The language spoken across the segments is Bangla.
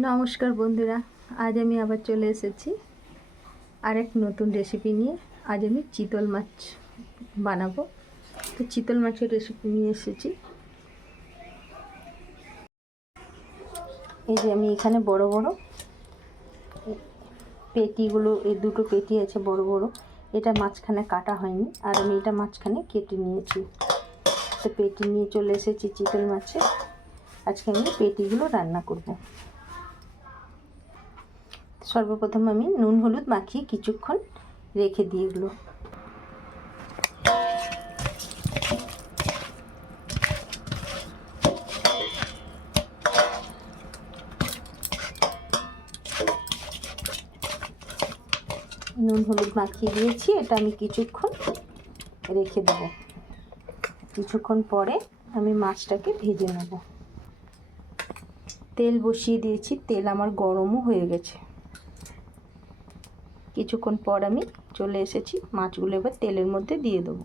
নমস্কার বন্ধুরা, আজ আমি আবার চলে এসেছি আরেক নতুন রেসিপি নিয়ে। আজ আমি চিতল মাছ বানাবো। তো চিতল মাছের রেসিপি নিয়ে এসেছি। এই যে আমি এখানে বড় বড় পেটিগুলো, এই দুটো পেটি আছে বড় বড়, এটা মাঝখানে কাটা হয়নি, আর আমি এটা মাঝখানে কেটে নিয়েছি। তো পেটি নিয়ে চলে এসেছি চিতল মাছে। আজকে আমি পেটিগুলো রান্না করব। সর্বপ্রথম আমি নুন হলুদ মাখিয়ে কিছুক্ষণ রেখে দিয়ে এগুলো নুন হলুদ মাখিয়ে দিয়েছি। এটা আমি কিছুক্ষণ রেখে দেব। কিছুক্ষণ পরে আমি মাছটাকে ভেজে নেব। তেল বসিয়ে দিয়েছি, তেল আমার গরমও হয়ে গেছে। কিছুক্ষণ পর আমি চলে এসেছি, মাছগুলো এবার তেলের মধ্যে দিয়ে দেবো।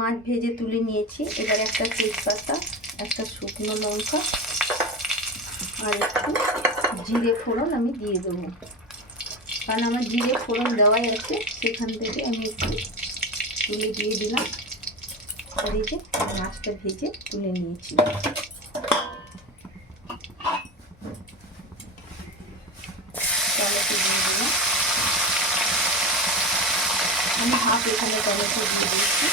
মাছ ভেজে তুলে নিয়েছি। এবার একটা তেজপাতা, একটা শুকনো লঙ্কা আর একটু জিরে ফোড়ন আমি দিয়ে দেবো, কারণ আমার জিরে ফোড়ন দেওয়াই আছে, সেখান থেকে আমি একটু তুলে দিয়ে দিলাম। আর এই যে মাছটা ভেজে তুলে নিয়েছি। টমেটো দিয়ে দিলাম, আমি হাফ এখানে টমেটো দিয়ে দিয়েছি।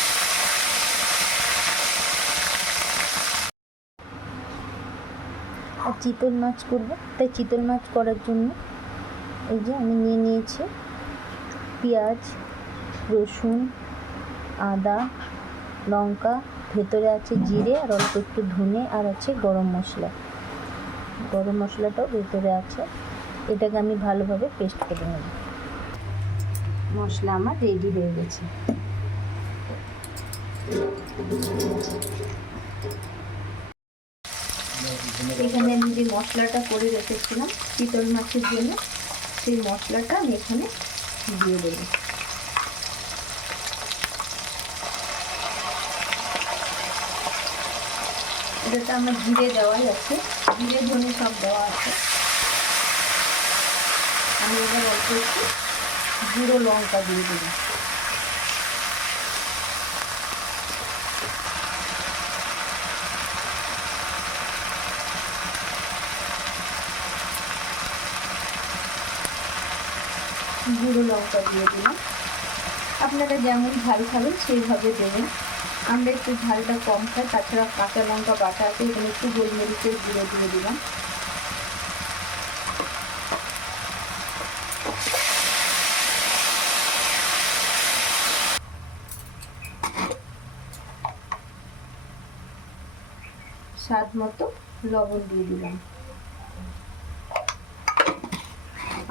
আর চিতল মাছ করবো, তাই চিতল মাছ করার জন্য এই যে আমি নিয়ে নিয়েছি পেঁয়াজ, রসুন, আদা, লঙ্কা, ভেতরে আছে জিরে আর অল্প একটু ধনে, আর আছে গরম মশলা। গরম মশলাটাও ভেতরে আছে। এটাকে আমি ভালোভাবে পেস্ট করে নেব। মশলা আমার রেডি হয়ে গেছে। এখানে আমি যে মশলাটা করে রেখেছিলাম চিতল মাছের জন্য, সেই মশলাটা আমি এখানে দিয়ে দেবো। এটাতে আমার জিরে দেওয়াই আছে, জিরে ধনে সব দেওয়া আছে। আমি এবার অল্প একটু গুঁড়ো লঙ্কা দিয়ে দেবো। গুঁড়ো লঙ্কা দিয়ে দিলাম। আপনারা যেমন ঝাল খাবেন সেইভাবে দেবেন। আমরা একটু ঝালটা কম খাই, তাছাড়া কাঁচা লঙ্কা বাটা আছে, এখানে একটু গোলমরিচের গুঁড়ো দিয়ে দিলাম। স্বাদ মতো লবণ দিয়ে দিলাম।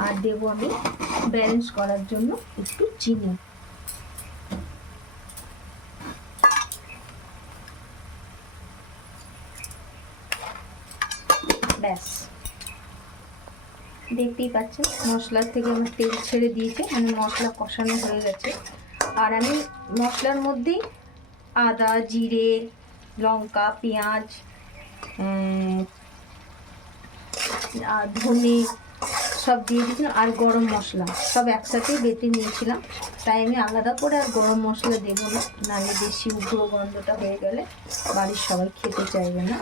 আর দেবো আমি ব্যালেন্স করার জন্য একটু চিনি। ব্যাস, দেখতেই পাচ্ছেন মশলার থেকে আমার তেল ছেড়ে দিয়েছে, মানে মশলা কষানো হয়ে গেছে। আর আমি মশলার মধ্যেই আদা, জিরে, লঙ্কা, পেঁয়াজ, আর ধনে সব দিয়ে দিয়েছিলাম, আর গরম মশলা সব একসাথেই বেটে নিয়েছিলাম। তাই আমি আলাদা করে আর গরম মশলা দেবো না, নাহলে বেশি উগ্র গন্ধটা হয়ে গেলে বাড়ির সবাই খেতে চাইবে না।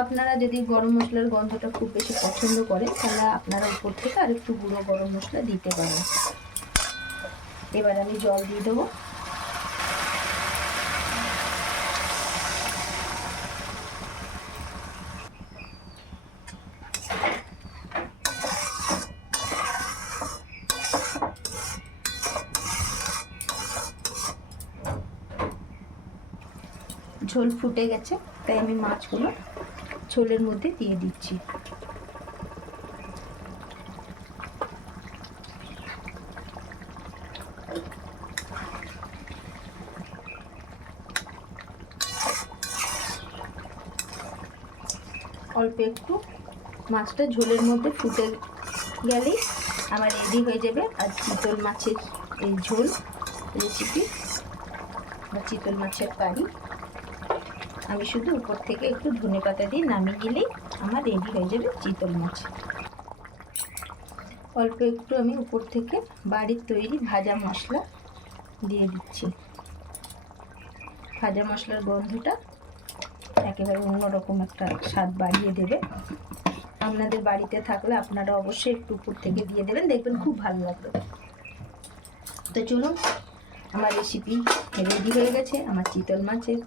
আপনারা যদি গরম মশলার গন্ধটা খুব বেশি পছন্দ করেন, তাহলে আপনারা উপর থেকে আর একটু গুঁড়ো গরম মশলা দিতে পারেন। এবার আমি জল দিয়ে দেবো। ঝোল ফুটে গেছে, তাই আমি মাছগুলো ঝোলের মধ্যে দিয়ে দিচ্ছি। অল্প একটু মাছটা ঝোলের মধ্যে ফুটে গেলেই আমার রেডি হয়ে যাবে আর চিতল মাছের এই ঝোল রেসিপি বা চিতল মাছের কারি। আমি শুধু উপর থেকে একটু ধনেপাতা দিয়ে নামিয়ে গেলেই আমার রেডি হয়ে যাবে চিতল মাছ। অল্প একটু আমি উপর থেকে বাড়ির তৈরি ভাজা মশলা দিয়ে দিচ্ছি। ভাজা মশলার গন্ধটা একেবারে অন্যরকম একটা স্বাদ বাড়িয়ে দেবে। আপনাদের বাড়িতে থাকলে আপনারা অবশ্যই একটু উপর থেকে দিয়ে দেবেন, দেখবেন খুব ভালো লাগবে। তো চলুন, আমার রেসিপি রেডি হয়ে গেছে। আমার চিতল মাছের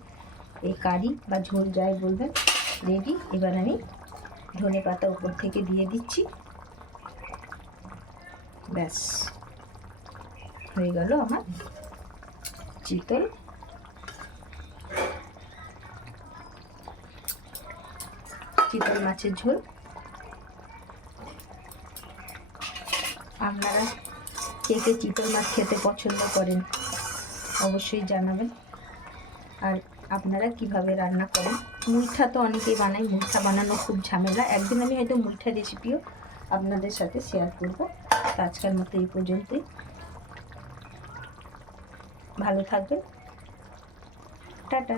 এই কারি বা ঝোল যাই বলবেন রেডি। এবার আমি ধনেপাতা উপর থেকে দিয়ে দিচ্ছি। ব্যাস হয়ে গেল আমার চিতল মাছের ঝোল। আপনারা কে কে চিতল মাছ খেতে পছন্দ করেন অবশ্যই জানাবেন। আর আপনারা কিভাবে রান্না করেন। মুইঠা তো অনেকেই বানায়, মুইঠা বানানো খুব ঝামেলা। একদিন আমি হয়তো মুইঠা রেসিপিও আপনাদের সাথে শেয়ার করব। আজকের মতো এই পর্যন্তই। ভালো থাকবেন, টাটা।